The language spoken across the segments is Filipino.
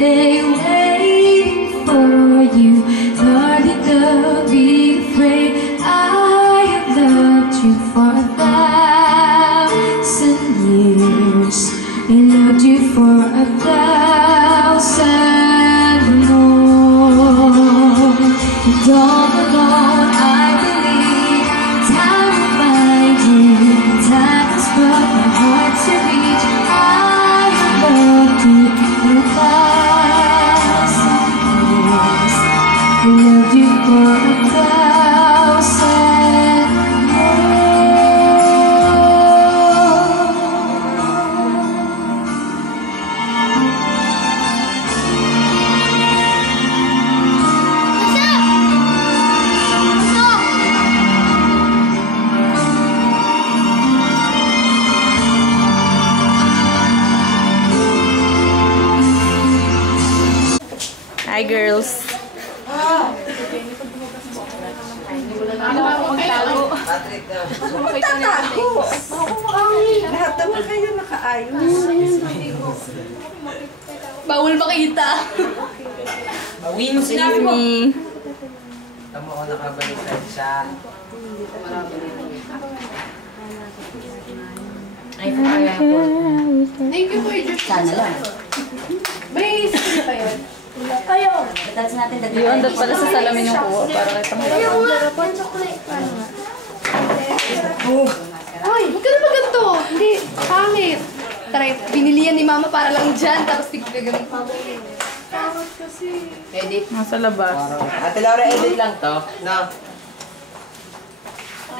day waiting for you. Darling, don't be afraid. I have loved you for 1,000 years. I loved you for 1,000 more. And all alone I believe time will find you. Time has brought my heart to reach. I have loved you for 1,000 years. I loved you for 1,000 more. Hi, girls. Lahat naman kayo nakaayos. Bawal makita. Excuse me. Tama ko nakabaliktad siya. Ay, kaya po. Thank you for your Sana lang. May sige pa yun. Kayo. That's natin dagdag. Yun, dapat pala sa salamin yung kuha para kay Panginoon. Ay, huwag ka na ba ganito? Hindi, pangit. Try, binili yan ni Mama para lang dyan, tapos tigil ka ganun. Pangit kasi. Edit. Nasa labas. Ate Laura, edit lang to. No.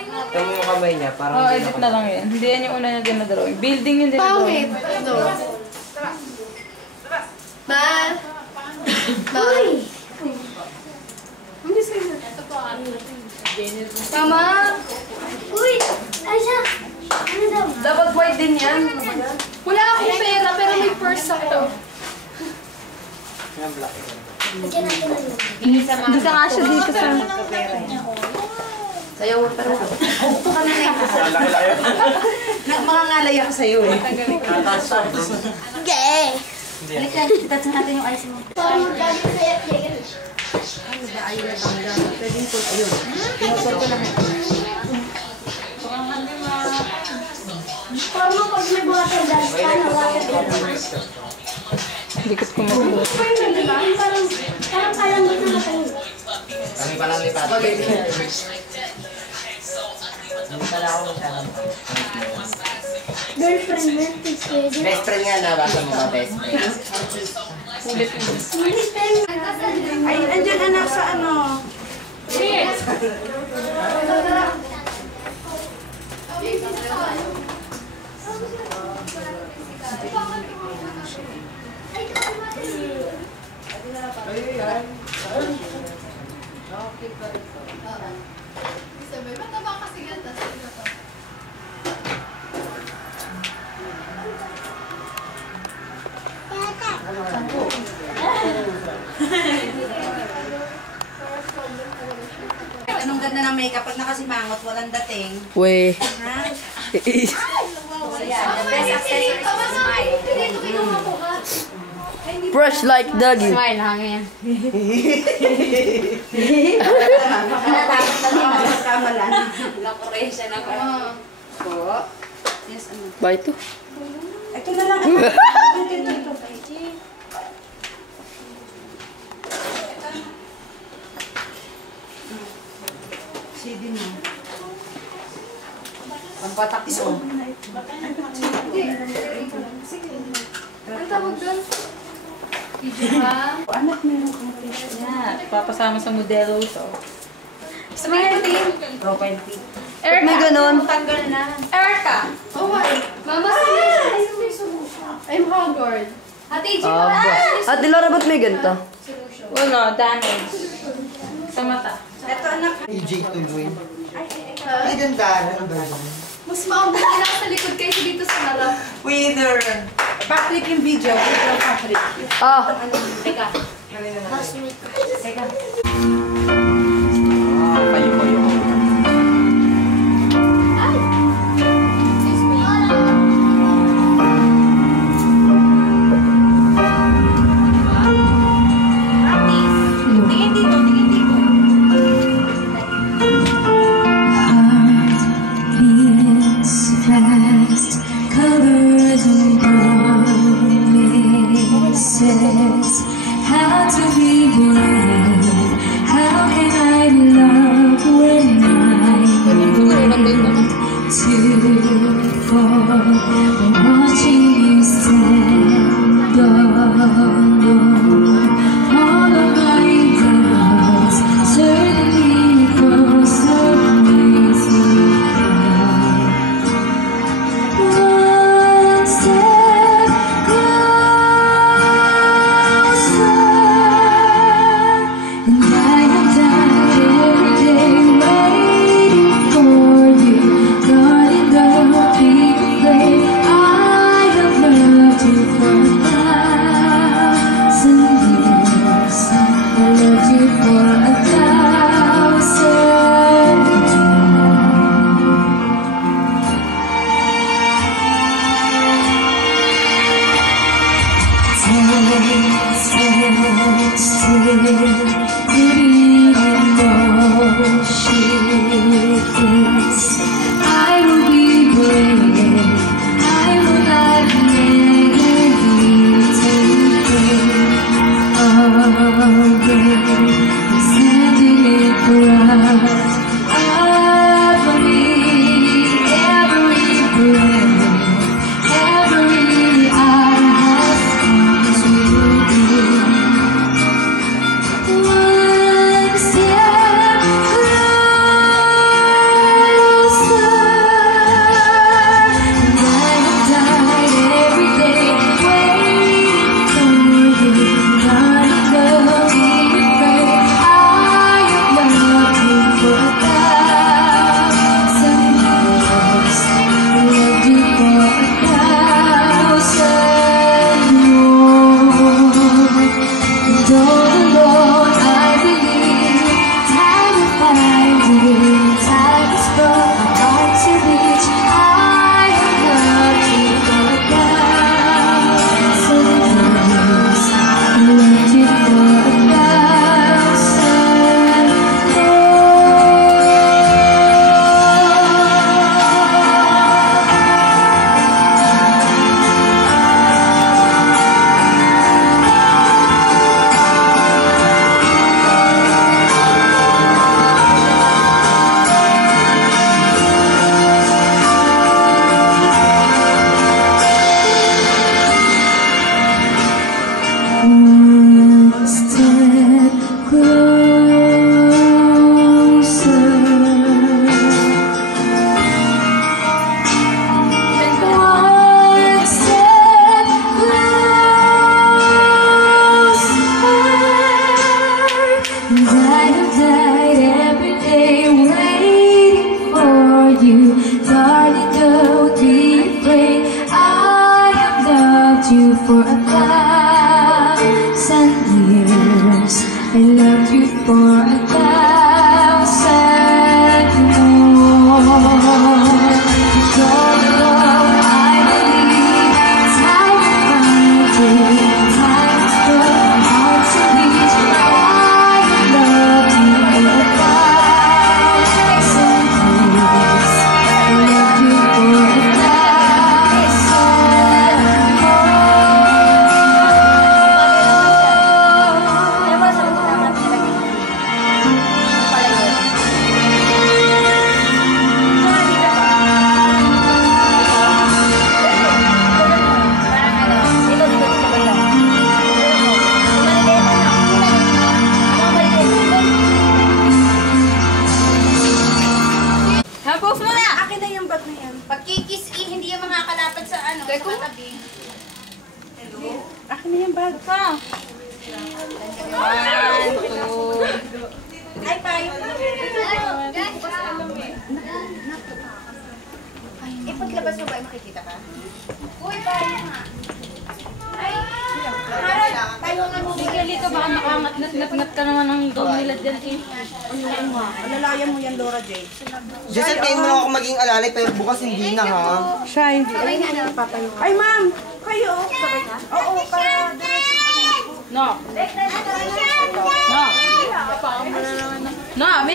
Ito mo yung kamay niya. Parang Oh, edit na lang yan. Hindi yan yung una niya dinadrawing. Building yung dinadrawing. Pangit. Ito. Ma! Uy! Hindi sa'yo. Ito po. Mama! Uy! Aisha! Ano daw? Dapat white din yan. Wala akong pera, pero may purse ako. Bigyan natin na yun. Hindi ka nga siya dito sa... Sa'yo, pero... Upo ka na na. Mga ngalay ako sa'yo eh. Okay! Halika, touch natin yung ice mo. Sorry, dami sa'yo. Ano ba? Ayun na bangga. Pwedeng po. Ayun. Pinutol ko lang. Parang pag may water dance ka na water dance. Likot ko mag-uot. Parang kayang dito na kayo. Kami pa lang lipat. Hindi pala ako masyadong. Girlfriend mo, pwede. Best friend nga na. Basta mo ba best friend? Ay, andyan anak sa ano. Anong ganda ng makeup? Pag nakasimangot, walang dating. We. Ha? Eh, So yeah, the best accessories is smile. Brush like doggy. Smile, hangin. Kamalan. Nakuresya na ko. Po. Yes, ano? Ba ito? Ito na lang. CD mo. Pampatak mo. Ang tawag doon? Ija. Anak, meron kang face. Yeah, papasama sa modelo to. Smile din. Profile pic. Erica. May ganon. Tanggal na. Erica. Oh, why? Mama, I'm Hogwarts. Ate Ija, Ate Laura, ba't may ganito? Wala, damage. Sa mata. Ito anak. EJ tuloy. Ay, ganda. Ano ba? mas maabot na sa likod kaysa dito sa harap. Winner! Patrick yung video. Video Patrick. Ah! Teka. Teka. Kayo ko yung... excuses. How to be brave? How can I love when I'm too far? When watching you stand alone, all of my doubts certainly cross the ways one step closer, and I have died every day waiting for you. Darling, don't be afraid. I have loved you for 1,000 years. I loved you for 1,000 years. I will be brave. I will not let you take away. Standing in front of me, every breath, every hour has come to you. One step closer, and I have died every day waiting for you. Darling, don't be afraid. I have loved you for 1,000 years. I loved you for 1,000 more. And all alone I believe time will find you. Time has brought my heart to reach. I have loved you for 1,000 years. I loved you for 1,000 more. One step closer, one step closer, and I have died every day waiting for you. Darling, don't be afraid. I have loved you for 1,000 years. I loved you for 1,000 more. All alone I believe time will find you. Time has brought my heart to reach. I have loved you for 1,000 years. I loved you for 1,000 Post mo na! Akin na yung bag na yan. Pagkikis, hindi yung mga kalapad sa ano, sa katabi. Akin na yung bag. Ka! 1, 2, Ay, payo. Eh, paglabas mo ba, ay makikita ka? Uy, payo nga. Ay, tayo nga mo. Sige, dito baka makamat-nat ka naman ng dog nila dyan eh. Alalayan mo yan, Laura J. Just tayo mo lang ako maging alalay, pero bukas hindi na ha. Shine. Ay, ma'am! Kayo! Sabay ka? Oo, para... No. Ito.